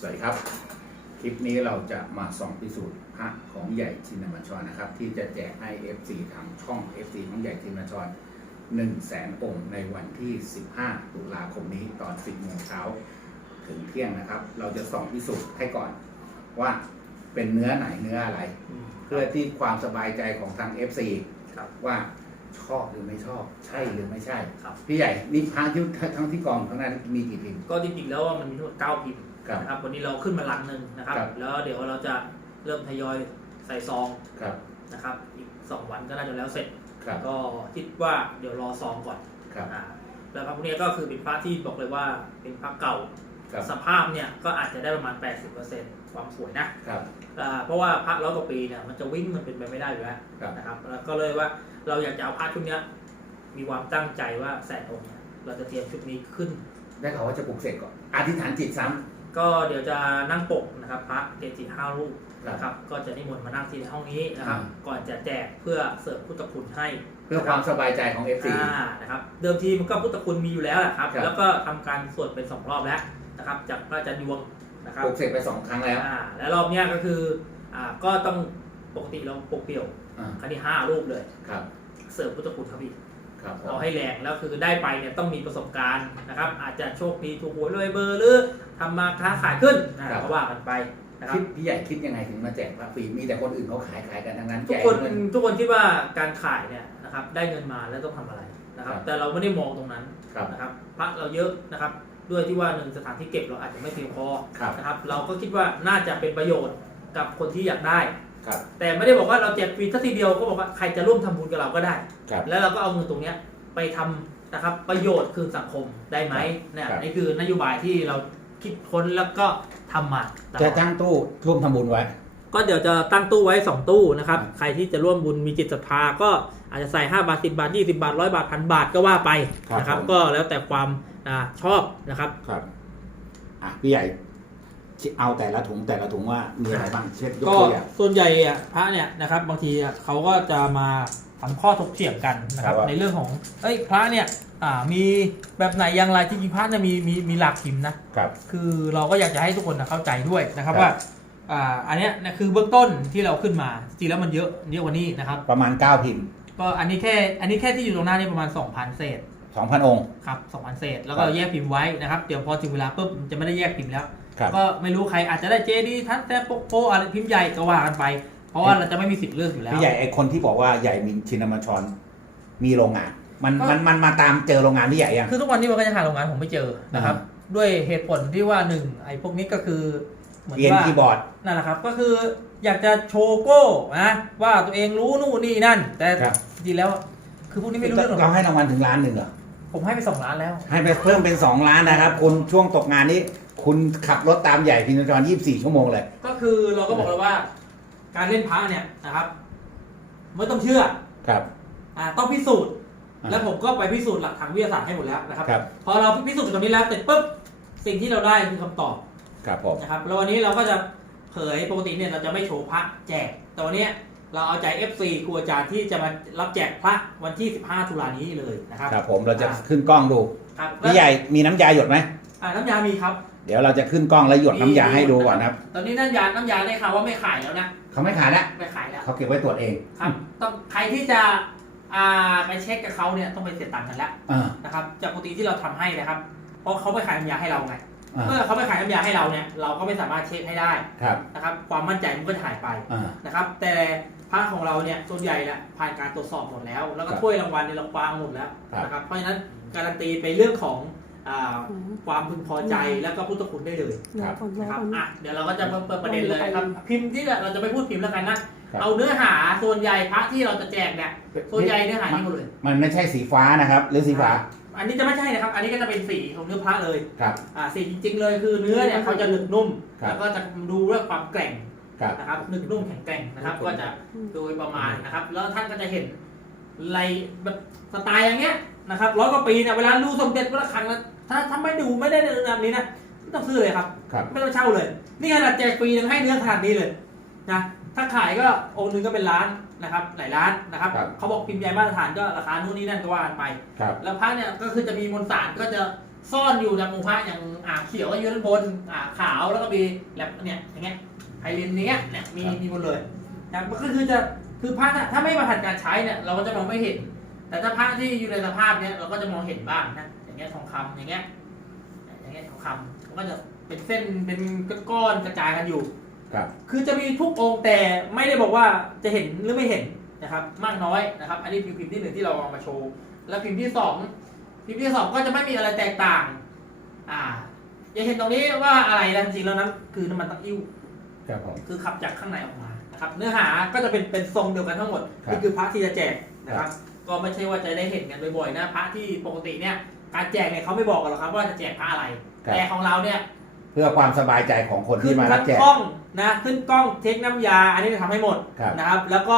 สวัสดีครับ คลิปนี้เราจะมาส่องพิสูจน์พระของใหญ่ชินบัญชรนะครับ ที่จะแจกให้ FC ทางช่อง FC ของใหญ่ชินบัญชร1 0 0 0 0แสนองค์ในวันที่ 15 ตุลาคมนี้ตอน 10โมงเช้าถึงเที่ยงนะครับ เราจะส่องพิสูจน์ให้ก่อนว่าเป็นเนื้อไหนเนื้ออะไร เพื่อที่ความสบายใจของทาง FC ครับว่าชอบหรือไม่ชอบ ใช่หรือไม่ใช่ ครับ พี่ใหญ่นี่พระที่ทั้งที่กองทั้งนั้นมีกี่พิมพ์ก็จริงๆแล้วมันมีทั้งหมดเก้าพิมพ์ ครับนะครับวันนี้เราขึ้นมาลังหนึ่งนะครับ ครับ แล้วเดี๋ยวเราจะเริ่มทยอยใส่ซองครับนะครับ อีกสองวันก็น่าจะแล้วเสร็จ ครับก็คิดว่าเดี๋ยวรอซองก่อนครับอ่าแล้วพระพวกนี้ก็คือเป็นพระที่บอกเลยว่าเป็นพระเก่า ครับสภาพเนี่ยก็อาจจะได้ประมาณ 80%ความสวยนะครับอ่าเพราะว่าพระร้อยกว่าปีเนี่ยมันจะวิ่งมันเป็นไปไม่ได้อยู่แล้ว ครับนะครับแล้วก็เลยว่าเราอยากจะเอาพระชุดเนี้ยมีความตั้งใจว่าแสนองค์เนี่ยเราจะเตรียมชุดนี้ขึ้นได้ข่าวว่าจะปลุกเสกก่อนอธิษฐานจิตซ้ ก็เดี๋ยวจะนั่งปกนะครับพระเกจิห้ารูปครับนะครับ ก็จะนิมนต์มานั่งที่ห้องนี้นะครับอ่าก่อนจะแจกเพื่อเสริมพุทธคุณให้ำเพื่อความสบายใจของ FC อ่านะครับ เดิมทีมันก็พุทธคุณมีอยู่แล้วนะครับครับ แล้วก็ทำการสวดเป็นสองรอบแล้วนะครับ จากพระอาจารย์ยวงนะครับปลุกเสกไปสองครั้งแล้วอ่าแล้วรอบเนี้ยก็คืออ่าก็ต้องปกติเราปกเปี่ยวอ่าครั้งที่ห้ารูปเลยครับ เสริมพุทธคุณครับพี่ครับผม เอาให้แรงแล้วคือได้ไปเนี่ยต้องมีประสบการณ์นะครับ อาจจะโชคดีถูกหวยรวยเบอร์หรือทำมาค้าขายขึ้นอ่าก็ว่ากันไปนะครับคิดพี่ใหญ่คิดยังไงถึงมาแจกพระฟรีมีแต่คนอื่นเขาขายขายกันทั้งนั้นทุกแจกคนเงินทุกคนคิดว่าการขายเนี่ยนะครับได้เงินมาแล้วต้องทำอะไรนะครับครับ แต่เราไม่ได้มองตรงนั้นครับนะครับพระเราเยอะนะครับ ด้วยที่ว่าหนึ่งสถานที่เก็บเราอาจจะไม่เพียงพอครับนะครับ เราก็คิดว่าน่าจะเป็นประโยชน์กับคนที่อยากได้ ครับแต่ไม่ได้บอกว่าเราแจกฟรีสักทีเดียวก็บอกว่าใครจะร่วมทำบุญกับเราก็ได้ ครับ แล้วเราก็เอาเงินตรงเนี้ยไปทำนะครับประโยชน์คืนสังคมได้ไหมเนี่ยครับนี่คือนโยบายที่เราคิดค้นแล้วก็ทำมาตลอดจะตั้งตู้ร่วมทำบุญไว้ ก็เดี๋ยวจะตั้งตู้ไว้ 2 ตู้นะครับ ใครที่จะร่วมบุญมีจิตศรัทธาก็อาจจะใส่5บาท10 บาท 20 บาท100บาทพันบาทก็ว่าไปครับนะครับผมก็แล้วแต่ความอาชอบนะครับครับอะพี่ใหญ่ เอาแต่ละถุงแต่ละถุงว่ามีอะไรบ้างเช่นยกก็ตัวอย่าง ส่วนใหญ่อะพระเนี่ยนะครับบางทีอะเขาก็จะมาทำข้อถกเถียงกันนะครับครับ ในเรื่องของเอ้ยพระเนี่ยอ่ามีแบบไหนอย่างไรที่จริงพระเนี่ยมีมีมีหลักพิมพ์นะ ครับ คือเราก็อยากจะให้ทุกคนนะเข้าใจด้วยนะครับครับ ว่าอ่าอันเนี้ยนะคือเบื้องต้นที่เราขึ้นมาจริงแล้วมันเยอะเยอะกว่านี้นะครับประมาณ 9 พิมพ์ ก็อันนี้แค่อันนี้แค่ที่อยู่ตรงหน้านี่ประมาณ 2,000 เศษ2,000 องค์ ครับ2,000 เศษ แล้วก็ครับ แยกพิมพ์ไว้นะครับ เดี๋ยวพอถึงเวลาปุ๊บมันจะไม่ได้แยกพิมพ์แล้ว ครับก็ไม่รู้ใครอาจจะได้เจดีทันแต่โปะโปะอะไรพิมพ์ใหญ่ก็ว่ากันไป เพราะว่าเราจะไม่มีสิทธิ์เลือกอยู่แล้ว พี่ใหญ่ไอคนที่บอกว่าใหญ่มินชินมัญชรมีโรงงาน มันก็ มันมันมาตามเจอโรงงานพี่ใหญ่ยัง คือทุกวันนี้มันก็ยังหาโรงงานผมไม่เจอนะครับ ด้วยเหตุผลที่ว่าหนึ่งไอ้พวกนี้ก็คือเหมือนเรียนว่าคีย์บอร์ด นั่นแหละครับ ก็คืออยากจะโชว์โก้นะว่าตัวเองรู้นู่นนี่นั่น แต่ครับ จริงๆแล้วคือพวกนี้ไม่รู้เรื่องหรอกเราให้รางวัลถึงล้านหนึ่งเหรอผมให้ไปสองล้านแล้ว ให้ไปเพิ่มเป็น 2 ล้านนะครับคุณช่วงตกงานนี้ คุณขับรถตามใหญ่พินจร24 ชั่วโมงเลย ก็คือเราก็บอกเลยว่า การเล่นพระเนี่ยนะครับไม่ต้องเชื่อครับ อ่าต้องพิสูจน์ อ่าแล้วผมก็ไปพิสูจน์หลักทางวิทยาศาสตร์ให้หมดแล้วนะครับ ครับ พอเราพิสูจน์ตรงนี้แล้วเสร็จปุ๊บสิ่งที่เราได้คือคำตอบครับผมนะครับแล้ววันนี้เราก็จะเผยปกติเนี่ยเราจะไม่โชว์พระแจก แต่วันเนี้ยเราเอาใจ FC ครูอาจารย์ที่จะมารับแจกพระวันที่ 15 ตุลานี้เลยนะครับ ครับผมเราจะขึ้นกล้องดู ครับพี่ใหญ่มีน้ำยาหยดไหมอ่าน้ำยามีครับ เดี๋ยวเราจะขึ้นกล้องแล้วหยดน้ำยาให้ดูก่อนนะครับตอนนี้น้ำยา น้ำยาได้ข่าวว่าไม่ขายแล้วนะ เขาไม่ขายแล้วไม่ขายแล้ว เขาเก็บไว้ตรวจเองครับ ต้องใครที่จะอ่าไปเช็คกับเขาเนี่ยต้องไปเสียตังค์กันแล้วอ่านะครับ จากปกติที่เราทำให้นะครับ เพราะเขาไม่ขายน้ำยาให้เราไง อ่าเมื่อเขาไม่ขายน้ำยาให้เราเนี่ย เราก็ไม่สามารถเช็คให้ได้ครับนะครับ ความมั่นใจมันก็จะหายไปอ่า นะครับ แต่พระของเราเนี่ยส่วนใหญ่แหละผ่านการตรวจสอบหมดแล้ว แล้วก็ครับถ้วยรางวัลเนี่ยเราคว้างหมดแล้วครับ นะครับ เพราะฉะนั้นการันตีไปเรื่องของอ่า ความพึงพอใจแล้วก็พุทธคุณได้เลยครัรอบก่อนรอนะครับก่อนอะเดี๋ยวเราก็จะเปิดประเด็นเลยครับ พิมพ์ที่เราจะไม่พูดพิมพ์แล้วกันนะครับเอาเนื้อหาส่วนใหญ่พระที่เราจะแจกเนี่ยส่วนใหญ่เนื้อหานี้หมดเลย มันไม่ใช่สีฟ้านะครับ หรือสีฟ้า อันนี้จะไม่ใช่นะครับ อันนี้ก็จะเป็นสีของเนื้อพระเลยครับอ่าสีจริง ๆ เลยคือเนื้อเนี่ยเขาจะหนึบนุ่มครับแล้วก็จะดูเรื่องความแกร่งครับนะครับหนึบนุ่มแข็งแกร่งนะครับครับ ก็จะโดยประมาณนะครับ แล้วท่านก็จะเห็นลายแบบสไตล์อย่างเงี้ยนะครับร้อยกว่าปีเนี่ยเวลาดูสมเด็จพระครั้งนะ ถ้าถ้าไม่ดูไม่ได้ในระดับนี้นะไม่ต้องซื้อเลยครับ ครับ ไม่ต้องเช่าเลย นี่ขนาดแจกฟรียังให้เนื้อขนาดนี้เลยนะถ้าขายก็องค์หนึงก็เป็นล้านนะครับ หลายล้านนะครับ ครับ เขาบอกพิมพ์ใหญ่มาตรฐานก็ราคานู่นนี่นั่นก็ว่ากันไป ครับ แล้วพระเนี่ยก็คือจะมีมวลสารก็จะซ่อนอยู่ในองค์พระอย่างอ่าเขียวก็อยู่ด้านบนอ่าขาวแล้วก็มีแลบเนี่ยอย่างเงี้ยไฮเลนเนี้ยเนี่ยมีครับ มีหมดเลยนะมันก็คือจะคือพระน่ะถ้าไม่มาผ่านการใช้เนี่ยเราก็จะมองไม่เห็น แต่ถ้าพระที่อยู่ในสภาพเนี้ยเราก็จะมองเห็นบ้างนะ อย่างเงี้ยทองคำอย่างเงี้ยอย่างเงี้ยทองคำมันก็จะเป็นเส้นเป็นก้อนๆกระจายกันอยู่ครับ คือจะมีทุกองค์แต่ไม่ได้บอกว่าจะเห็นหรือไม่เห็นนะครับ มากน้อยนะครับ อันนี้พิมพ์พิมพ์ที่หนึ่งที่เราเอามาโชว์ แล้วพิมพ์ที่สองพิมพ์ที่สองก็จะไม่มีอะไรแตกต่าง อ่าจะเห็นตรงนี้ว่าอะไรนะจริงๆแล้วนั้นคือน้ำมันตักอิ่วครับผมคือขับจากข้างในออกมานะครับ เนื้อหาก็จะเป็นเป็นทรงเดียวกันทั้งหมดครับนี่คือพระที่จะแจกนะครับ ก็ไม่ใช่ว่าจะได้เห็นกันบ่อยๆนะพระที่ปกติเนี่ย การแจกเนี่ยเขาไม่บอกกันหรอกครับว่าจะแจกพระอะไร ครับ แต่ของเราเนี่ยเพื่อความสบายใจของคนขึ้ที่นมารัทั้บงแจก กล้องนะขึ้นกล้องเทคน้ำยา อันนี้จะทำให้หมดครับ นะครับ แล้วก็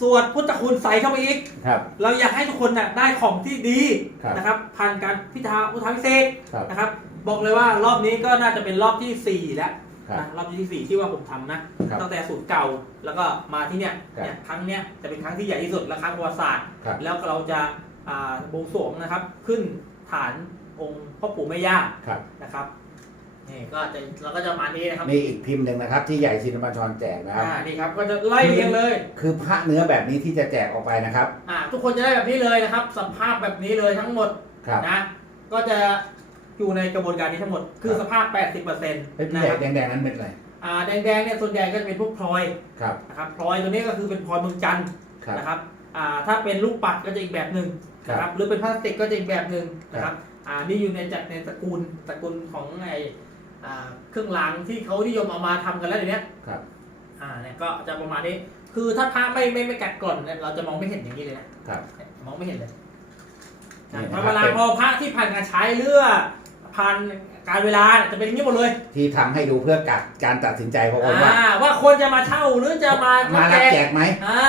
สวดพุทธคุณใส่เข้าไปอีก ครับ เราอยากให้ทุกคนน่ะได้ของที่ดีครับ นะครับผ่านการพิธาพุทธาพิเศษกครับนะครับ บอกเลยว่ารอบนี้ก็น่าจะเป็นรอบที่4แล้วครับ นะรอบที่4ที่ว่าผมทำนะครับตั้งแต่สูตรเก่าแล้วก็มาที่เนี่ยครับเนี่ยครั้งเนี้ยจะเป็นครั้งที่ใหญ่ที่สุดและครั้งประวัติศาสตร์ ครับ แล้วเราจะอ่าบวงสรวงนะครับ ขึ้น ฐานองค์พ่อปู่แม่ย่าครับ นะครับนี่ก็จะเราก็จะมานี้นะครับมีอีกพิมพ์หนึ่งนะครับ ที่ใหญ่ชินบัญชรแจกนะครับ อ่านี่ครับก็จะไล่เรียงเลยคือพระเนื้อแบบนี้ที่จะแจกออกไปนะครับ อ่าทุกคนจะได้แบบนี้เลยนะครับสภาพแบบนี้เลยทั้งหมดครับ นะ ก็จะอยู่ในกระบวนการนี้ทั้งหมด คือสภาพ 80%นเป็นพี่ะใหคญ่รับแดงๆนั้นเป็นอะไรอ่าแดงๆเนี่ยส่วนใหญ่ก็จะเป็นพวกพลอยครับนะครับพลอยตัวนี้ก็คือเป็นพลอยเมืองจันทร์ครับนะครับอ่าถ้าเป็นลูกปัดก็จะอีกแบบหนึ่ง นะคครัรับบหรือเป็นพลาสติกก็จะอีกแบบหนึ่งนะคครัรับบอ่านี่อยู่ในจัดในตระกูลตระกูลของไออ่าเครื่องรางที่เขานิยมเอามาทำกันแล้วเดี๋ยวนี้ครับอ่าเนี่ยก็จะประมาณนี้ คือถ้าพระไม่ไม่ไม่กัดกร่อนเนี่ยเราจะมองไม่เห็นอย่างนี้เลยนะครับมองไม่เห็นเลยนี่พนะอคเวรับลาเป็นพอพระที่ผ่านการใช้เรือผ่านการเวลาเนี่ยจะเป็นอย่างนี้หมดเลย ที่ทำให้ดูเพื่อกัดการตัดสินใจของคนว่าอ่าว่าควรจะมาเช่าหรือจะมามารับแจกไหมอ่า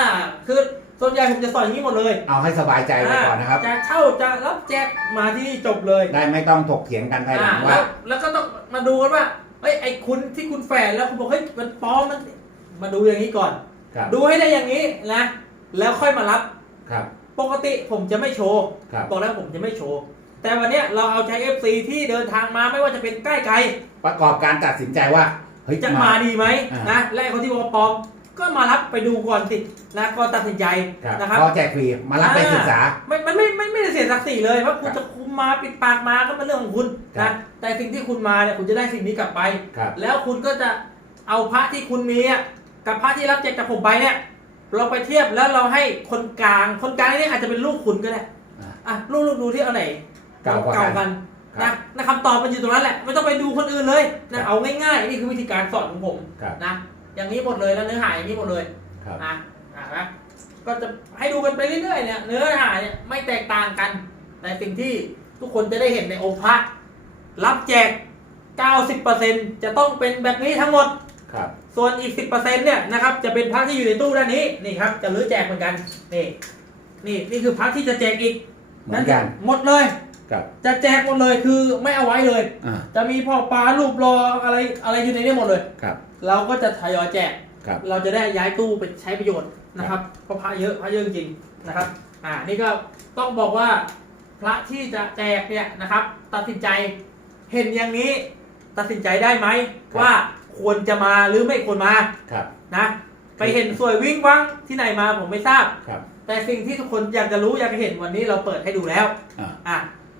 คือ ส่วนใหญ่ผมจะสอนอย่างนี้หมดเลยเอาให้สบายใจไปก่อนนะครับ จะเช่าจะรับแจกมาที่นี่จบเลยได้ไม่ต้องถกเถียงกันภายหลังอ่าว่าแล้วแล้วก็ต้องมาดูกันว่าเฮ้ยไอ้คุณที่คุณแฝงแล้วคุณบอกเฮ้ยมันปลอมมันมาดูอย่างนี้ก่อน ครับดูให้ได้อย่างนี้นะ แล้วค่อยมารับ ครับ ปกติผมจะไม่โชว์ครับ บอกแล้วผมจะไม่โชว์ แต่วันเนี้ยเราเอาใช้ FC ที่เดินทางมาไม่ว่าจะเป็นใกล้ไกล ประกอบการตัดสินใจว่าเฮ้ยจะมาดีไหมอ่าน นะและไอ้คนที่บอกว่าปลอม ก็มารับไปดูก่อนสินะก็ตัดสินใจครับนะครับพอแจกฟรีมารับไปศึกษาไม่มันไม่ไม่ไม่ได้เสียศักดิ์ศรีเลยว่าคุณครับจะคุมมาปิดปากมาก็เป็นเรื่องของคุณครันะบแต่สิ่งที่คุณมาเนี่ยคุณจะได้สิ่งนี้กลับไปครับแล้วคุณก็จะเอาพระที่คุณมีอะกับพระที่รับแจกจากผมไปเนี่ยเราไปเทียบแล้วเราให้คนกลางคนกลางนี่อาจจะเป็นลูกคุณก็ได้อ่าอะลูกลูกดูที่เอาไหนเก่ากว่ากันกันครันะบนะคำตอบมันอยู่ตรงนั้นแหละไม่ต้องไปดูคนอื่นเลยครันะบเอาง่ายๆนี่คือวิธีการสอนของผมครับนะ อย่างนี้หมดเลยแล้วเนื้อหาอย่างนี้หมดเลยครับนะอะนะก็จะให้ดูกันไปเรื่อยๆเนี่ยเนื้อหาเนี่ยไม่แตกต่างกัน แต่สิ่งที่ทุกคนจะได้เห็นในองค์พระรับแจก 90%จะต้องเป็นแบบนี้ทั้งหมดครับส่วนอีก 10%เนี่ยนะครับจะเป็นพระที่อยู่ในตู้ด้านนี้นี่ครับจะรื้อแจกเหมือนกันนี่นี่นี่คือพระที่จะแจกอีกเหมือนกันหมดเลยครับจะแจกหมดเลยคือไม่เอาไว้เลยอ่าจะมีพ่อปลารูปรออะไรอะไรอยู่ในนี้หมดเลยครับ เราก็จะทยอยแจก ครับ เราจะได้ย้ายตู้ไปใช้ประโยชน์นะครับเพราะพระเยอะพระเยอะจริงๆนะครับ อ่า นี่ก็ต้องบอกว่าพระที่จะแจกเนี่ยนะครับ ตัดสินใจเห็นอย่างนี้ ตัดสินใจได้ไหมว่าควรจะมาหรือไม่ควรมาครับ นะ ไปเห็นสวยวิ่งวังที่ไหนมาผมไม่ทราบ ครับแต่สิ่งที่ทุกคนอยากจะรู้อยากจะเห็นวันนี้เราเปิดให้ดูแล้ว อ่า อะ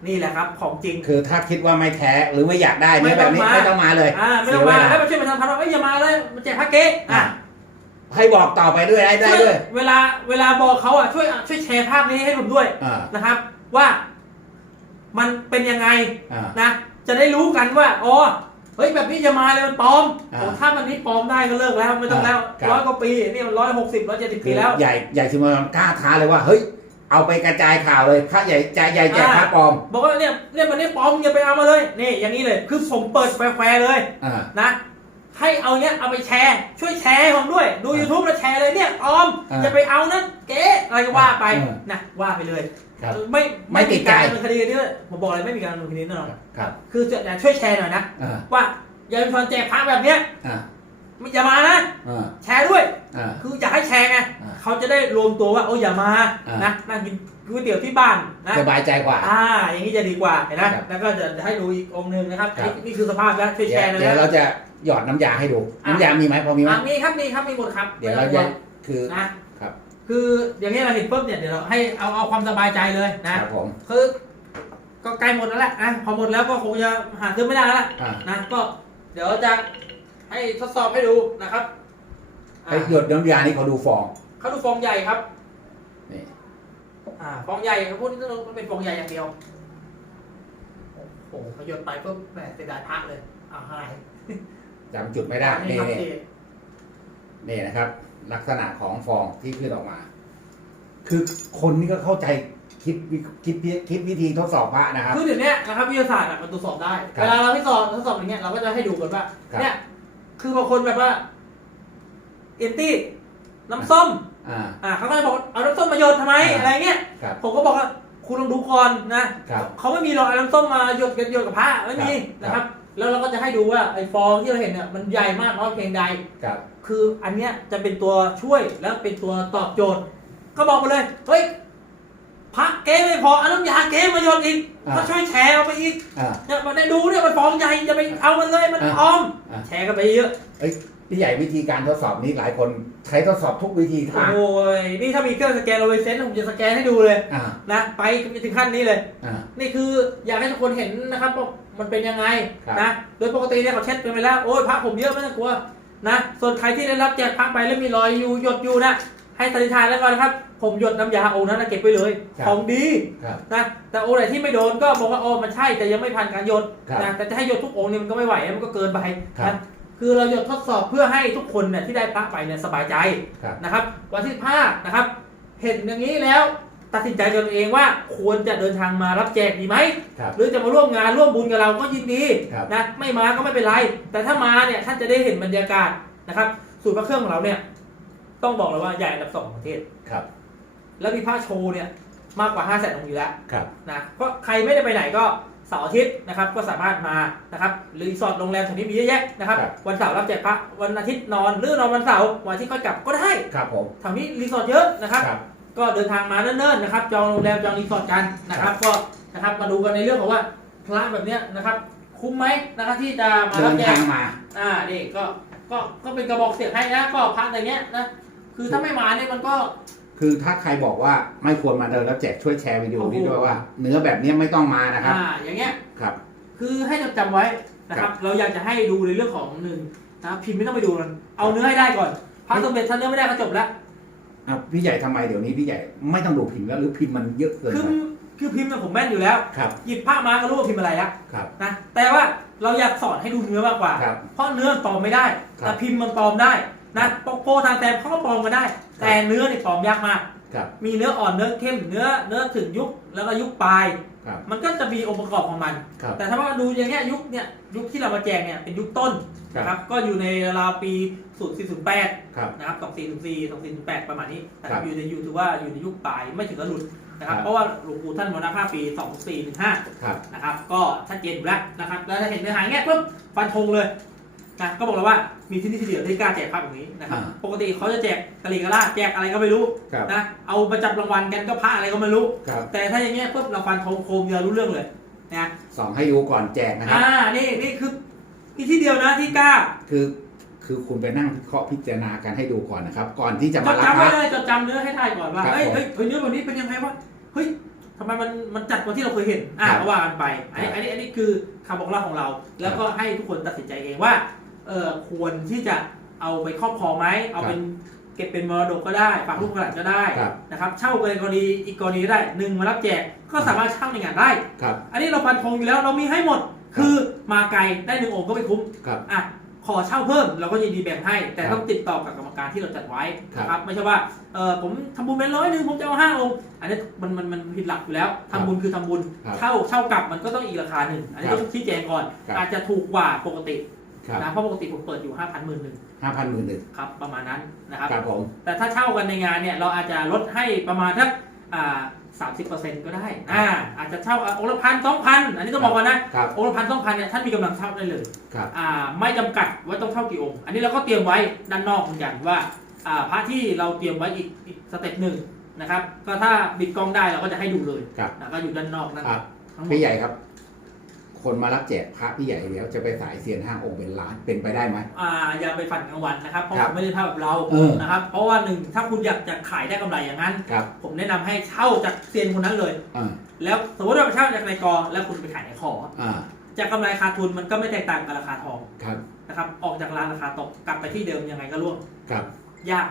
นี่แหละครับของจริง คือถ้าคิดว่าไม่แท้หรือไม่อยากได้ไม่เนื้อต้แบองบนี้มาไม่ต้องมาเลยอ่าไม่ต้องมาเสียเวลแล้วมาช่วยมาทำพันว่าเอ้ยอย่ามาเลยมาแจกพระเก๊อะให้บอกต่อไปด้วยได้ได้ด้วย เวลาเวลาบอกเขาอะช่วยช่วยแชร์ภาพนี้ให้ผมด้วยอ่านะครับ ว่ามันเป็นยังไงอ่านะจะได้รู้กันว่าอ๋อเฮ้ยแบบนี้จะมาเลยมันปลอมอ่าโอ้ถ้ามันนี้ปลอมได้ก็เลิกแล้วไม่ต้องแล้วครับร้อยกว่าปีนี่มันร้อยหกสิบร้อยเจ็ดสิบคืปีอแล้วใหญ่ใหญ่ชิมอนกล้าท้าเลยว่าเฮ้ย เอาไปกระจายข่าวเลยพระใหญ่ใจใหญ่แจกพระปลอม บอกว่าเนี่ยเนี่ยมันนี่ปลอมอย่าไปเอามาเลยนี่อย่างนี้เลย คือผมเปิดแฟร์ๆเลยอ่า นะ ให้เอาเนี้ยเอาไปแชร์ ช่วยแชร์ให้ผมด้วย ดูอ่า YouTube แล้วแชร์เลยเนี่ยปลอมอ่าอย่าไปเอานะเก๊อะไรก็ว่าไปอ่านะว่าไปเลยครับไม่ไม่ติดใจ การดำเนินคดีด้วยผมบอกเลยไม่มีการดำเนินคดีแน่นอนครับ คือจะช่วยแชร์หน่อยนะ อ่า ว่าอย่าไปฟันแจกพระแบบเนี้ย อ่า อย่ามานะ อ่าแชร์ด้วย อ่า คืออยากให้แชร์ไงอ่าเขาจะได้รวมตัวว่าโอ้ยอย่ามาอ่าน นะนั่งกินก๋วยเตี๋ยวที่บ้านนะสบายใจกว่า อ่า อย่างนี้จะดีกว่าเห็นไหมครับแล้วก็จะให้ดูอีกองค์หนึ่งนะครับครับ นี่นี่คือสภาพนะช่วยแชเดี๋ยวร์หนะเดี๋ยวเราจะหยอดน้ำยาให้ดู น้ำยามีไหมพอมีไหมอะมีครับมีครับมีหมดครับเดี๋ยวเราจะคือ นะครับ คืออย่างนี้เราเห็นปุ๊บเนี่ยเดี๋ยวเราให้เอาเอาความสบายใจเลยนะครับผมคือก็ใกล้หมดแล้วแหละนะพอหมดแล้วก็คงจะหาซื้อไม่ได้แล้วล่ะ อ่านะก็เดี๋ยวจะ ให้ทดสอบให้ดูนะครับอะไอ้หยดน้ำยานี่เขาดูฟองเขาดูฟองใหญ่ครับ นี่อ่าฟองใหญ่ครับพวกนี้ต้องมันเป็นฟองใหญ่อย่างเดียว โอ้โหพอหยดไปปุ๊บแหมเสียดายพระเลยอ่าหายจำจุดไม่ได้นี่นี่ครับนี่นี่นี่นะครับ ลักษณะของฟองที่ขึ้นออกมา คือคนนี่ก็เข้าใจคิดวิคิดคิดวิธีทดสอบพระนะครับ คือเดี๋ยวนี้นะครับวิทยาศาสตร์อะมันตรวจสอบได้ ครับเวลาเราทดสอบทดสอบอย่างเงี้ยเราก็จะให้ดูกันว่าครับ เนี่ย คือบางคนแบบว่าเอนตี้น้ำส้ม อ่า อ่าเขาก็จะบอกเอาน้ำส้มมาหยดทำไมอ่า อะไรเงี้ย ครับ ผมก็บอกว่าคุณลองดูก่อนนะครับเขาไม่มีหรอกเอาน้ำส้มมาหยดกันหยดกับผ้าไม่มีครับ นะครับ แล้วเราก็จะให้ดูว่าไอ้ฟองที่เราเห็นเนี่ยมันใหญ่มากน้อยเพียงใด ครับ คืออันเนี้ยจะเป็นตัวช่วยแล้วเป็นตัวตอบโจทย์ ก็บอกไปเลย เฮ้ย พระเก๊ไม่พอเอาน้ำยาเก๊มาหยดอีกอ่า ก็ช่วยแชร์เอาไปอีกอ่า เนี่ยมาได้ดูเนี่ยมันฟองใหญ่จะไปเอามันเลยมันอ่าออม อ่า แชร์กันไปเยอะพี่ใหญ่วิธีการทดสอบนี้หลายคนใช้ทดสอบทุกวิธีทางโอ้ยนี่ถ้ามีเครื่องสแกนโอเวเซนผมจะสแกนให้ดูเลยอ่านะไปถึงขั้นนี้เลย อ่า นี่คืออยากให้ทุกคนเห็นนะครับว่ามันเป็นยังไงครับนะ โดยปกติเนี่ยเขาเช็ดกันไปแล้ว โอ้ยพระผมเยอะไม่ต้องกลัวนะ ส่วนใครที่ได้รับแจกพระไปแล้วมีรอยอยู่หยดอยู่นะ ให้สันนิษฐานแล้วก่อนนะครับ ผมหยดน้ำยาองค์นั้นนะเก็บไว้เลย ครับของดีครับนะแต่องค์ไหนที่ไม่โดนก็บอกว่าโอ้มันใช่แต่ยังไม่ผ่านการหยดครับนะแต่จะให้หยดทุกองค์เนี่ยมันก็ไม่ไหวมันก็เกินไปครับ นะคือเราหยดทดสอบเพื่อให้ทุกคนเนี่ยที่ได้พระไปเนี่ยสบายใจครับ นะครับวันที่ห้านะครับ เห็นอย่างนี้แล้วตัดสินใจกันเองว่าควรจะเดินทางมารับแจกดีไหม ครับ หรือจะมาร่วมงานร่วมบุญกับเราก็ยินดีครับนะไม่มาก็ไม่เป็นไร แต่ถ้ามาเนี่ยท่านจะได้เห็นบรรยากาศนะครับสูตรพระเครื่องของเราเนี่ย ต้องบอกเลยว่าใหญ่อันดับสองของประเทศ ครับ แล้วมีผ้าโชว์เนี่ยมากกว่า5้าแสนองค์อยู่แล้วครับ นะก็ใครไม่ได้ไปไหนก็เสาร์อาทิตย์นะครับก็สามารถมานะครับรีสอร์ทโรงแรมแถวนี้มีเยอะแยะนะครับครับ วันเสาร์รับแจกพระวันอาทิตย์นอนหรือนอนวันเสาร์วันอาที่ค่อยกลับก็ได้ครับผม แถวนี้รีสอร์ทเยอะนะครับ ครับ ก็เดินทางมาเนิ่นๆนะครับจองโรงแรมจองรีสอร์ทกันนะครับก็นะครับมาดูกันในเรื่องของว่าพระแบบเนี้ยนะครับคุ้มไหมนะครับที่จะมาเดิรับนแจทากงมา อ่านี่ก็ก็ก็เป็นกระบอกเสียงให้นะก็พระอย่างเงี้ยนะ คือถ้าไม่มาเนี่ยมันก็ คือถ้าใครบอกว่าไม่ควรมาเดินแล้วแจกช่วยแชร์วิดีโอโอ้โหนี้ด้วยว่า เนื้อแบบนี้ไม่ต้องมานะครับ อ่า อย่างเงี้ย ครับ คือให้จดจำไว้นะครับ เราอยากจะให้ดูในเรื่องของหนึ่งนะพิมพ์ไม่ต้องไปดูมันเอาเนื้อให้ได้ก่อนพระสมเด็จถ้าเนื้อไม่ได้ก็จบแล้วอะพี่ใหญ่ทำไมเดี๋ยวนี้พี่ใหญ่ไม่ต้องดูพิมพ์แล้วหรือพิมพ์มันเยอะเกินคือไปคือพิมพ์เนี่ยผมแม่นอยู่แล้วครับหยิบพระมาก็รู้ว่าพิมพ์อะไรแล้วครับนะแต่ว่าเราอยากสอนให้ดูเนื้อมากกว่าครับเพราะเนื้อมันปลอมไม่ได้ครับแต่พิมพ์มันปลอมได้ นะโปโปทางแซมเขาก็ปลอมกันได้ แต่เนื้อนี่ปลอมยากมาก ครับ มีเนื้ออ่อนเนื้อเข้มเนื้อเนื้อถึงยุคแล้วก็ยุคปลาย ครับ มันก็จะมีองค์ประกอบของมัน ครับ แต่ถ้าว่าดูอย่างเงี้ยยุคเนี่ยยุคที่เรามาแจกเนี่ยเป็นยุคต้นครับ นะครับก็อยู่ในราวปี 0408 ครับ นะครับ 2404 2408 ประมาณนี้นะคครัรับบอยู่ในยุคถือว่าอยู่ในยุคปลายไม่ถึงกับหลุดนะครับครับ เพราะว่าหลวงปู่ท่านมรณภาพปี 2415 ครับ นะครับก็ชัดเจนอยู่แล้วนะครับแล้วถ้าเห็นเนื้อหาอย่างเงี้ยปุ๊บฟันธงเลย นะก็บอกเลยว่ามีที่นี่ที่เดียวที่กล้าแจกภาพแบบนี้นะครับ อ่าปกติเขาจะแจกกะลีกะลาแจกอะไรก็ไม่รู้ครับ นะเอามาจับรางวัลกันก็พระอะไรก็ไม่รู้ ครับแต่ถ้าอย่างเงี้ยปุ๊บเราฟันธงโคมเดียวรู้เรื่องเลยนะสองให้ดูก่อนแจกนะครับ อ่านี่นี่คือมีที่เดียวนะที่กล้าคือคือคุณไปนั่งวิเคราะห์พิจารณากันให้ดูก่อนนะครับ ก่อนที่จะจมาดรับจำพไว้ระเลยจดจำเนื้อให้ได้ก่อนว่าครับเฮ้ยผมเฮ้ยเฮ้ยเนื้อวันนี้เป็นยังไงวะเฮ้ยทำไมมันมันจัดกว่าที่เราเคยเห็นอ่าครับก็ว่ากันไปอันนี้ครับ อันนี้อันนี้คือคำบอกเล่าของเรา แล้วก็ให้ทุกคนตัดสินใจเองว่า เออควรที่จะเอาไปครอบครองไหมเอาเป็นเก็บเป็นมรดกก็ได้ฝากลูกหลานก็ได้ครับนะครับ เช่าในกรณีอีกกรณีก็ได้หนึ่งมารับแจกก็สามารถเช่าในงานได้ครับอันนี้เราฟันธงอยู่แล้วเรามีให้หมดคือมาไกลได้หนึ่งองค์ก็ไม่คุ้มครับอะขอเช่าเพิ่มเราก็ยินดีแบ่งให้ แต่ครับต้องติดต่อกับกรรมการที่เราจัดไว้ครับนะครับไม่ใช่ว่าเออผมทำบุญไปร้อยหนึ่งผมจะเอาห้าองค์อันนี้มันมันมันผิดหลักอยู่แล้วทำบุญคือทำบุญครับเช่าเช่ากลับมันก็ต้องอีกราคาหนึ่งอันนี้ครับต้องชี้แจงก่อนครับอาจจะถูกกว่าปกติ ครับ นะเพราะปกติผมเปิดอยู่ห้าพันหมื่นหนึ่งห้าพันหมื่นหนึ่งครับประมาณนั้นนะครับ ครับผมแต่ถ้าเช่ากันในงานเนี่ยเราอาจจะลดให้ประมาณสักอ่าสามสิบเปอร์เซ็นต์ก็ได้อ่าอาจจะเช่าอะองค์ละพันสองพันอันนี้ต้องบอกก่อนนะครับ องค์ละพันสองพันเนี่ยท่านมีกำลังเช่าได้เลยครับ อ่าไม่จำกัดว่าต้องเช่ากี่องค์ อันนี้เราก็เตรียมไว้ด้านนอกเหมือนกันว่าอ่าพระที่เราเตรียมไว้อีกอีกสเต็ปหนึ่งนะครับ ก็ถ้าบิดกล้องได้เราก็จะให้ดูเลยครับ นะก็อยู่ด้านนอกนั่นอะทั้งหมด พี่ใหญ่ครับ คนมารับแจกพระพี่ใหญ่แล้วจะไปสายเซียนห้างองค์เป็นล้านเป็นไปได้ไหม อ่าอย่าไปฝันกลางวันนะครับเพราะครัผบมไม่ได้เท่าแบบเราเออนะครับ เพราะว่าหนึ่งถ้าคุณอยากจะขายได้กำไรอย่างนั้น ครับ ผมแนะนำให้เช่าจากเซียนคนนั้นเลย อ่าแล้วสมมติว่าไปเช่าจากในกอแล้วคุณไปขายในขออ่าจากกำไรขาดทุนมันก็ไม่แตกต่างกับราคาทองครับนะครับ ออกจากร้านราคาตกกลับไปที่เดิมยังไงก็ร่วงครับยาก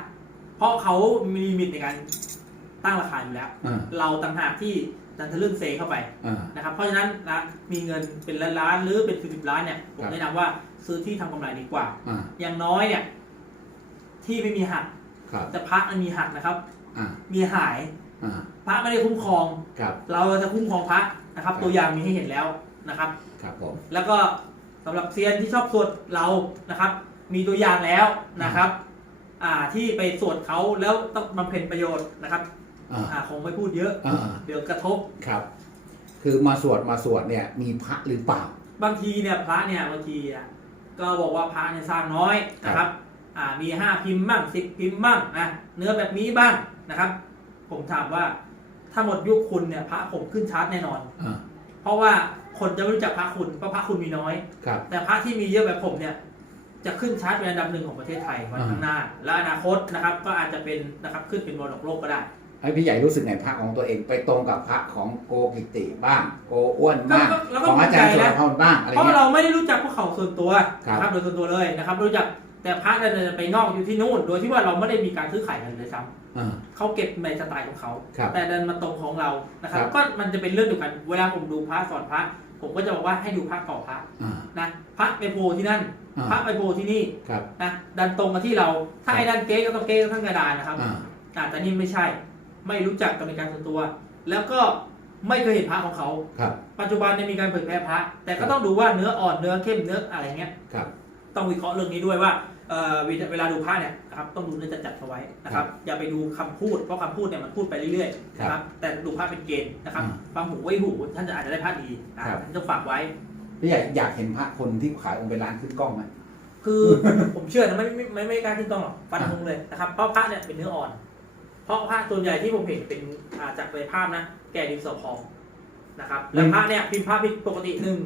เพราะเขามีลิมิตในการตั้งราคาอยู่แล้ว อ่าเราต่างหากที่ ดันทะลึ่งเซเข้าไปอ่า นะครับเพราะฉะนั้นนะมีเงินเป็นล้านล้านๆหรือเป็นสิบสิบล้านเนี่ยผมครับ แนะนำว่าซื้อที่ทำกำไรดีกว่า อ่า อย่างน้อยเนี่ยที่ไม่มีหักครับ แต่พระมันมีหักนะครับ อ่า มีหายอ่า พระไม่ได้คุ้มครอง ครับ เราจะคุ้มครองพระนะครับ ครับ ตัวอย่างมีให้เห็นแล้วนะครับ ครับผม แล้วก็สำหรับเซียนที่ชอบสวดเรานะครับ มีตัวอย่างแล้วนะครับ อ่าที่ไปสวดเขาแล้วต้องบำเพ็ญประโยชน์นะครับ อ่า อ่าคงไม่พูดเยอะ อ่าเดี๋ยวกระทบ ครับ คือมาสวดมาสวดเนี่ยมีพระหรือเปล่า บางทีเนี่ยพระเนี่ยบางทีอะก็บอกว่าพระเนี่ยสร้างน้อยนะครับอ่ามีห้าพิมพ์บ้างสิบพิมพ์บ้างนะเนื้อแบบนี้บ้างนะครับ ผมถามว่าถ้าหมดยุคคุณเนี่ยพระผมขึ้นชาร์ตแน่นอน อ่าเพราะว่าคนจะไม่รู้จักพระคุณเพราะพระคุณมีน้อย ครับ แต่พระที่มีเยอะแบบผมเนี่ย จะขึ้นชาร์ตเป็นอันดับหนึ่งของประเทศไทยวันข้างหน้า และอนาคตนะครับ ก็อาจจะเป็นนะครับขึ้นเป็นมรดกโลกก็ได้ ให้พี่ใหญ่รู้สึกไงพระของตัวเองไปตรงกับพระของโกกิติบ้าง โกอ้วนบ้างก็ก็แล้วก็ของอาจารย์ภูสุมิใจรนะพรบ้างอะไรเพราะเงี้ย เราไม่ได้รู้จักพวกเขาส่วนตัวครับ นะครับโดยส่วนตัวเลยนะครับรู้จักแต่พระเนี่ยจะไปนอกอยู่ที่นู่น โดยที่ว่าเราไม่ได้มีการซื้อขายกันเลยซ้อ่าำเขาเก็บในสไตล์ของเขา ครับแต่ดันมาตรงของเรานะครับ ครับ ก็มันจะเป็นเรื่องเดียวกัน เวลาผมดูพระสอนพระ ผมก็จะบอกว่าให้ดูพระก่อพระอ่านะพระไปโพที่นั่น อ่าพระไปโพที่นี่ครับ นะดันตรงมาที่เราถ้าครับไอ้ดันเก๊ก็ต้องเก๊ทั้งกระดานนะครับอ่า อ่าแต่นี่ไม่ใช่ ไม่รู้จักกันเป็นการส่วนตัว แล้วก็ไม่เคยเห็นพระของเขา ครับ ปัจจุบันเนี่ยมีการเผยแพร่พระ แต่ก็ต้องดูว่าเนื้ออ่อนเนื้อเข้มเนื้ออะไรเงี้ย ครับ ต้องวิเคราะห์เรื่องนี้ด้วยว่าเอ่อเวลาเวลาดูพระเนี่ยนะครับต้องดูเนื้อจัดจัดๆเอาไว้นะครับ อย่าไปดูคำพูดเพราะคำพูดเนี่ยมันพูดไปเรื่อยๆนะครับ แต่ดูพระเป็นเกณฑ์นะครับอ่าฟังหูไว้หู ท่านจะอาจจะได้พระดีอ่าครับ ท่านต้องฝากไว้ พี่ใหญ่อยากเห็นพระคนที่ขายองค์เป็นล้านขึ้นกล้องไหม คือ ผมเชื่อนะไม่ไม่ไม่ไม่กล้าขึ้นกล้องหรอกฟันธงเลยนะครับเพราะพระเนี่ยเป็นเนื้ออ่อน เพราะพระส่วนใหญ่ที่ผมเห็นเป็นอ่าจากในภาพนะ แก่ดินสอพองนะครับแล้วพระเนี่ยพิมพ์พระผิดปกติหนึ่ง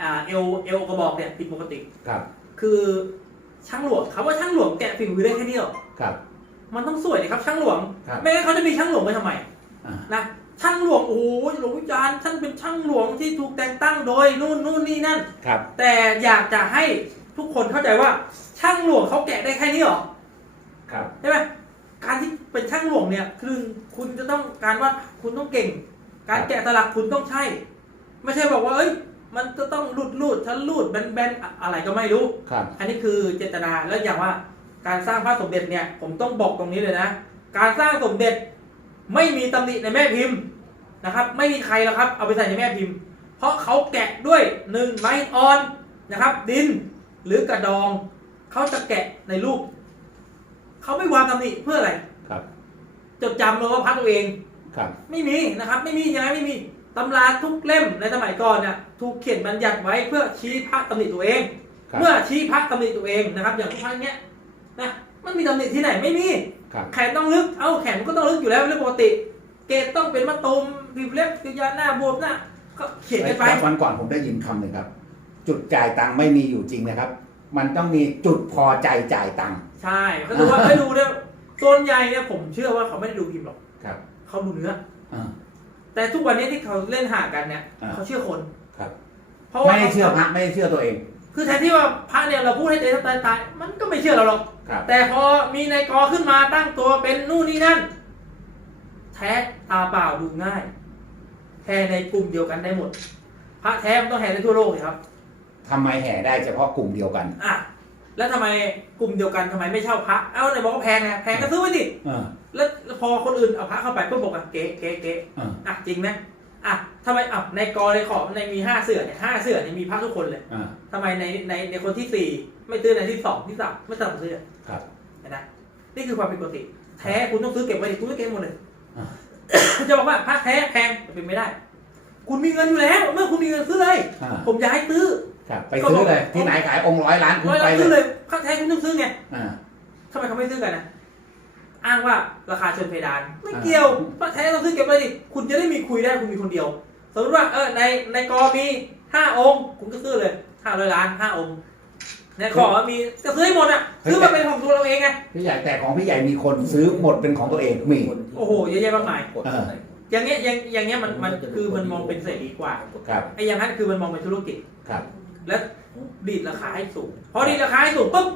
อ่าเอวเอวกระบอกเนี่ยผิดปกติ ครับ คือช่างหลวงคำว่าช่างหลวงแกะฝีมือได้แค่นี้หรอครับ มันต้องสวยดิครับ ช่างหลวง ครับ ไม่งั้นเขาจะมีช่างหลวงไปทำไมอ่า นะช่างหลวงโอ้โหหลวงวิจารณ์ท่านเป็นช่างหลวงที่ถูกแต่งตั้งโดยนู่นนู่นนี่นั่น ครับ แต่อยากจะให้ทุกคนเข้าใจว่าช่างหลวงเขาแกะได้แค่นี้หรอครับ ใช่ไหม การที่เป็นช่างหลวงเนี่ยคือคุณจะต้องการว่าคุณต้องเก่ง การแกะสลักคุณต้องใช่ ไม่ใช่บอกว่าเอ้ย มันจะต้องรูดรูดฉันรูดแบนแบนอะอะไรก็ไม่รู้ ครับอันนี้คือเจตนาแล้วอย่างว่าการสร้างพระสมเด็จเนี่ยผมต้องบอกตรงนี้เลยนะ การสร้างสมเด็จไม่มีตำหนิในแม่พิมพ์นะครับ ไม่มีใครแล้วครับ เอาไปใส่ในแม่พิมพ์ เพราะเขาแกะด้วยหนึ่งไม้ออนนะครับ ดินหรือกระดองเขาจะแกะในรูป เขาไม่วางตำหนิเพื่ออะไรครับ จดจำเลยว่าพระตัวเองครับ ไม่มีนะครับ ไม่มียังไงไม่มีตำราทุกเล่มในสมัยก่อนเนี่ยถูกเขียนบัญญัติไว้เพื่อชี้พระตำหนิตัวเอง ครับ เมื่อชี้พระตำหนิตัวเองนะครับ อย่างพระเนี้ยนะมันมีตำหนิที่ไหนไม่มี ครับ แขนต้องลึก เอ้าแขนมันก็ต้องลึกอยู่แล้วเป็นเรื่องปกติ เกรดต้องเป็นมะตูมริบเล็บคือยาหน้าบวมหน้าก็เขียนกันไป วันก่อนผมได้ยินคำหนึ่งครับ จุดจ่ายตังค์ไม่มีอยู่จริงนะครับ มันต้องมีจุดพอใจจ่ายตังค์ ใช่ก็ดูว่าให้ดูเนี่ยส่วนใหญ่เนี่ยผมเชื่อว่าเขาไม่ได้ดูพิมพ์หรอกครับ เขาดูเนื้อ อ่า แต่ทุกวันนี้ที่เขาเล่นหากันเนี่ยอ่า เขาเชื่อคน ครับ เพราะว่าไม่ได้เชื่อพระไม่ได้เชื่อตัวเอง คือแทนที่ว่าพระเนี่ยเราพูดให้ใจตายตายมันก็ไม่เชื่อเราหรอก ครับ แต่พอมีนายกอขึ้นมาตั้งตัวเป็นนู่นนี่นั่น แท้ตาเปล่าดูง่ายแท้ในกลุ่มเดียวกันได้หมด พระแท้มันต้องแห่ได้ทั่วโลกเลยครับ ทำไมแห่ได้เฉพาะกลุ่มเดียวกันอะแล้วทำไมกลุ่มเดียวกันทำไมไม่เช่าพระเอ้าไหนบอกว่าแพงไงแพงก็ซื้อไว้ดิอ่าแล้วแล้วพอคนอื่นเอาพระเข้าไปเพื่อบอกว่าเก๊เก๊เก๊อ่าอะจริงไหมอะทำไมอะในกอในขอในมีห้าเสือเนี่ยห้าเสือเนี่ยมีพระทุกคนเลยอ่าทำไมในในในคนที่สี่ไม่ซื้อในที่สองที่สามไม่สั่งซื้อครับเห็นไหมนี่คือความผิดปกติ แท้คุณต้องซื้อเก็บไว้ดิคุณต้องเก็บหมดเลย อ่า จะบอกว่าพระแท้แพงเป็นไม่ได้ คุณมีเงินอยู่แล้ว เมื่อคุณมีเงินซื้อเลย อ่า ผมอยากให้ซื้อ ครับไปซื้อเลยที่ไหนขายองค์ร้อยล้านคุณร้อยไปล้านเลซื้อยเลยพระแท้คุณต้องซื้อไงอ่า ทำไมเขาไม่ซื้อกันนะอ้างว่าราคาเชิญเพดานไม่อ่าเกี่ยวพระแท้ต้องซื้อเก็บไว้ดิคุณจะได้มีคุยได้คุณมีคนเดียว สมมติว่าเออในในกอมีห้าองค์ คุณก็ซื้อเลยห้าร้อยล้านห้าองค์ในขอมีก็ซื้อให้หมดอะซื้อมาเป็นของตัวเราเองไงพี่ใหญ่แต่ของพี่ใหญ่มีคนซื้อหมดเป็นของตัวเองมี โอ้โหเยอะแยะมากมาย เออ อย่างเงี้ยอย่างอย่างเงี้ยมันมันคือมันมองเป็นเสรีกว่าครับไอ้อย่างนั้นคือมันมองเป็นธุรกิจ ครับ และดีดราคาให้สูง พอดีดราคาให้สูงปุ๊บ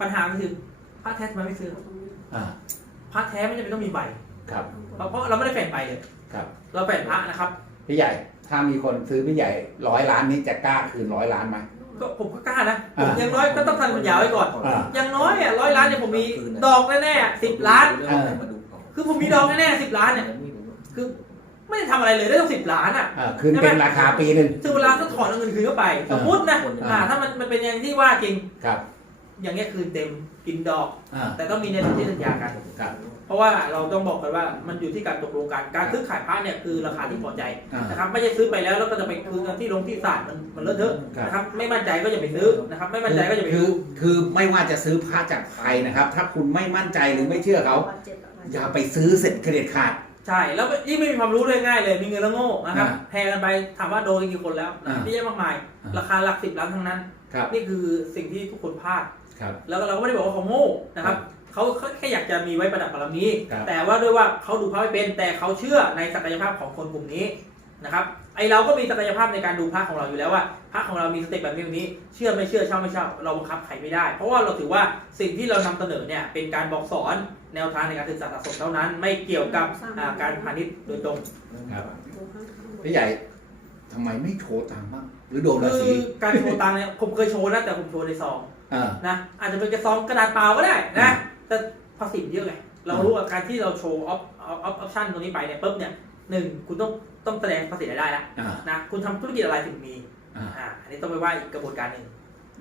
ปัญหาก็คือพระแท้ทำไมไม่ซื้ออ่าพระแท้ไม่จำเป็นต้องมีใบครับเพราะเพราะเราไม่ได้แฝงใบเลยครับ เราแฝงพระนะครับพี่ใหญ่ถ้ามีคนซื้อพี่ใหญ่ร้อยล้านนี้จะกล้าคืนร้อยล้านไหมก็ผมก็กล้านะผมอ่าอย่างน้อยก็ต้องทันปัญญาไว้ก่อนอ่าอย่างน้อยอะร้อยล้านเนี่ยผมมีดอกแน่ๆสิบล้าน คือผมมีดอกแน่ๆสิบล้านเนี่ยคือ ไม่ได้ทำอะไรเลยได้ต้องสิบล้านอะ อ่าคืนเต็มราคาปีหนึ่ง ถึงเวลาต้องถอนเอาเงินคืนเข้าไป สมมตินะอ่า อ่าถ้ามันมันเป็นอย่างที่ว่าจริง ครับอย่างเงี้ยคืนเต็มกินดอก อ่าแต่ต้องมีในสนธิสัญญากัน ครับ เพราะว่าเราต้องบอกกันว่ามันอยู่ที่การตกลงกันการซื้อขายพระเนี่ยคือราคาที่พอใจอ่านะครับไม่ใช่ซื้อไปแล้วแล้วก็จะไปคืนกันที่ลงที่ศาลมันมันเลอะเทอะครับ นะครับไม่มั่นใจก็อย่าไปซื้อนะครับไม่มั่นใจก็อย่าไปคืซื้ออคือไม่ว่าจะซื้อพระจากใครนะครับ ถ้าคุณไม่มั่นใจหรือไม่เชื่อเขา อย่าไปซื้อเสร็จเครดิตขาด ใช่แล้วยิ่งไม่มีความรู้เลยง่ายเลย มีเงินแล้วโง่นะครับอ่าแพงกันไปถามว่าโดนกี่คนแล้วอ่าที่เยอะมากมาย อ่า ราคาหลักสิบล้านทั้งนั้น ครับนี่คือสิ่งที่ทุกคนพลาด ครับ แล้วเราก็ไม่ได้บอกว่าเขาโง่นะครับเขาเขาแค่อยากจะมีไว้ประดับบารมีครับ แต่ว่าด้วยว่าเขาดูพระไม่เป็น แต่เขาเชื่อในศักยภาพของคนกลุ่มนี้นะครับไอเราก็มีศักยภาพในการดูพระของเราอยู่แล้วว่าพระของเรามีสเต็ปแบบนี้แบบนี้ เชื่อไม่เชื่อเช่าไม่เช่าเราบังคับใครไม่ได้ เพราะว่าเราถือว่าสิ่งที่เรานำเสนอเนี่ยเป็นการบอกสอน แนวทางในการศึกษาสะสมเท่านั้น ไม่เกี่ยวกับอ่าการพาณิชย์โดยตรง ครับพี่ใหญ่ทำไมไม่โชว์ตังค์บ้างหรือโดนภาคืษีอการโชว์ตังค์เนี่ยผมเคยโชว์นะแต่ผมโชว์ในซองอ่า นะอาจจะเป็นกระซองกระดาษเปล่าก็ได้นะ แต่ภาษีมันเยอะไงเรารู้ว่าการที่เราโชว์ออฟออฟออปชั่นตรงนี้ไปเนี่ยปุ๊บเนี่ยหนึ่งคุณต้องต้องแสดงภาษีรายได้ละอ่านะคุณทำธุรกิจอะไรถึงมีอ่าอ่าอันนี้ต้องไปว่าอีกกระบวนการหนึ่ง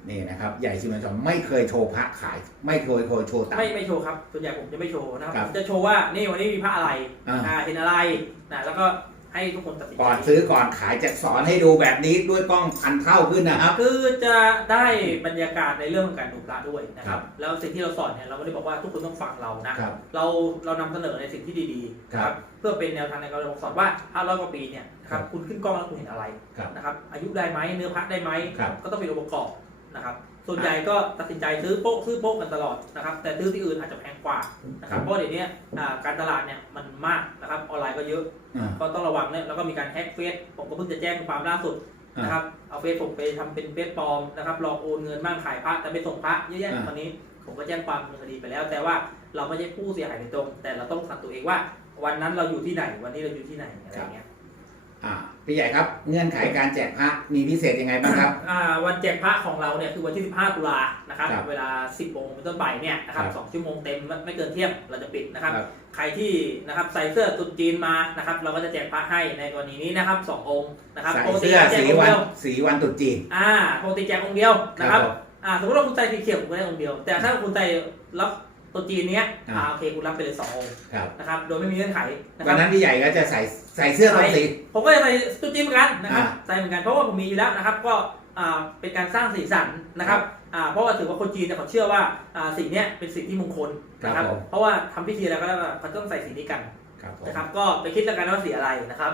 นี่นะครับใหญ่ชิมันจอมไม่เคยโชว์พระขาย ไม่เคยเคยโชว์ตัง ไม่ค์ไม่โชว์ครับส่วนใหญ่ผมจะไม่โชว์นะครับครับผมจะโชว์ว่านี่วันนี้มีพระอะไรอ่า อ่าเห็นอะไรนะแล้วก็ให้ทุกคนตัดสินใจก่อนซื้อก่อนขายจะสอนให้ดูแบบนี้ด้วยกล้องพันเท่าขึ้นนะครับ คือจะได้บรรยากาศในเรื่องของการดูพระด้วยนะคครัรับ บ แล้วสิ่งที่เราสอนเนี่ยเราไม่ได้บอกว่าทุกคนต้องฟังเรานะ ครับ เราเรานำเสนอในสิ่งที่ดีๆครับเพื่อเป็นแนวทางในการบอกสอนว่า500กว่าปีเนี่ยนะครัครับบคุณขึ้นกล้องแล้วคุณเห็นอะไรครับนะครับอายุได้ไหมเนื้อพระได้ไหมครับก็ต้องมีองค์ประกอบ นะครับ ส่วนใหญ่ก็ตัดสินใจซื้อโป๊ะซื้อโป๊ะกันตลอดนะครับ แต่ซื้อที่อื่นอาจจะแพงกว่านะคครัรับบเพราะเดี๋ยวนี้อ่าการตลาดเนี่ยมันมากนะครับ ออนไลน์ก็เยอะอ่าก็ต้องระวังเนี่ย แล้วก็มีการแฮ็กเฟซ ผมก็เพิ่งจะแจ้งความล่าสุดอ่านนะครับ เอาเฟซผมไปทำเป็นเฟซปลอมนะครับ หลอกโอนเงินบ้างขายพระแต่ไปส่งพระเยอะแยะอ่าตอนนี้ ผมก็แจ้งความดำเนินคดีไปแล้ว แต่ว่าเราไม่ใช่ผู้เสียหายโดยตรง แต่เราต้องสังตัวเองว่า วันนั้นเราอยู่ที่ไหน วันนี้เราอยู่ที่ไหนอะไรอย่างเงี้ย อ่า พี่ใหญ่ครับเงื่อนไขการแจกพระมีพิเศษยังไงบ้างครับ อ่าวันแจกพระของเราเนี่ยคือวันที่ 15 ตุลานะครับครับเวลา 10โมงเป็นต้นไปเนี่ยนะครับครับสองชั่วโมงเต็มไม่ไม่เกินเที่ยงเราจะปิดนะครับครับ ใครที่นะครับใส่เสื้อตรุ๊จีนมานะครับเราก็จะแจกพระให้ในกรณีนี้นะครับสององค์นะครับใส่ปกติเสื้อแจกสีองค์วันเดียวสีวันตรุษจีนอ่าปกติแจกองค์เดียวนะครับผมอ่าสมมติว่าคุณใส่สีเขียวคุณก็ได้องค์เดียว แต่ถ้าคุณใส่รับ ตัวจีนเนี้ยอ่าอ่าโอเคคุณรับไปเลยสององค์ครับนะครับ โดยไม่มีเงื่อนไขนะควัรันบนั้นพี่ใหญ่ก็จะใส่ใส่เสื้อตัวสีผมก็จะใส่ตัวจีนเหมือนกันนะครับอ่าใส่เหมือนกันเพราะว่าผมมีอยู่แล้วนะครับ ก็อ่าเป็นการสร้างสีสันนะครับอ่าเพราะว่าถือว่าคนจีนเนี่ยเขาเชื่อว่าอ่าสิ่งเนี้ยเป็นสิ่งที่มงคลนะคครัรับบผมเพราะว่าทำพิธีอะไรก็แล้วแต่เขาต้องใส่สีนี้กันครับผมนะครับ ก็ไปคิดแล้วกันว่าสีอะไรนะครับ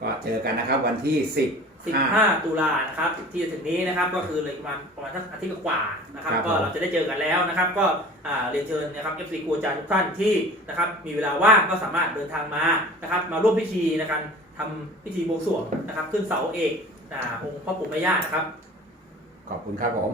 ก็เจอกันนะครับวันที่ 10 15 ตุลานะครับที่จะถึงนี้นะครับก็คือเลยประมาณประมาณสักอาทิตย์กว่าๆนะครับครับก็ผมเราจะได้เจอกันแล้วนะครับ ก็อ่าเรียนเชิญนะครับ FC ครูอาจารย์ทุกท่านที่นะครับมีเวลาว่างก็สามารถเดินทางมานะครับมาร่วมพิธีในการทำพิธีบวงสรวงนะครับ ขึ้นเสาเอกอ่าองค์พ่อปู่แม่ย่านะครับ ขอบคุณครับผม